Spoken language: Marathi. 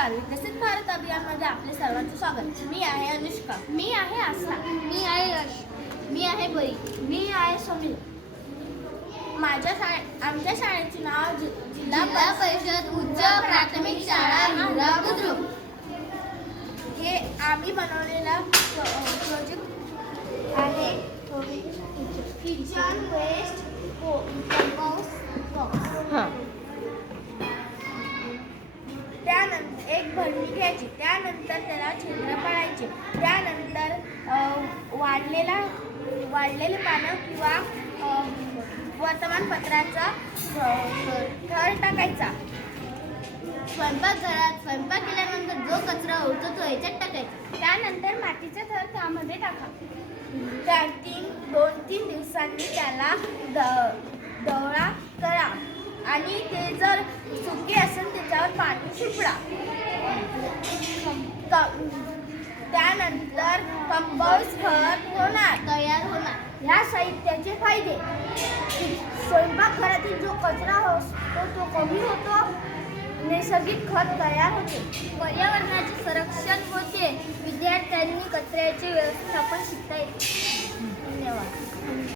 नमस्कार. विकसित भारत अभियानमध्ये आपले सर्वांचे स्वागत. मी आहे अनुष्का. मी आहे आस्था. मी आहे यश. मी आहे बरी. मी आहे समीर. आमच्या शाळेचे नाव जिल्हा परिषद उच्च प्राथमिक शाळा हिवरा बुद्रुक. हे आम्ही बनवलेला प्रोजेक्ट आहे. Kitchen waste compost box. त्यानंतर एक भरणी घ्यायची, त्यानंतर त्याला छिद्र पाडायचे, त्यानंतर वाढलेले पानं किंवा वर्तमानपत्राचा थर टाकायचा. स्वयंपाकघरात स्वयंपाक केल्यानंतर जो कचरा उरतो तो याच्यात टाकायचा. त्यानंतर मातीचा थर त्यामध्ये टाका. त्या 2-3 दिवसांनी त्याला डवळा करा आणि ते जर सुके असेल त्याच्यावर पाणी शिपडा. त्यानंतर कंपोस्ट खत तयार होणार. ह्या साहित्याचे फायदे: स्वयंपाकघरातील जो कचरा असतो तो कमी होतो, नैसर्गिक खत तयार होते, पर्यावरणाचे संरक्षण होते, विद्यार्थ्यांनी कचऱ्याचे व्यवस्थापन शिकता येते.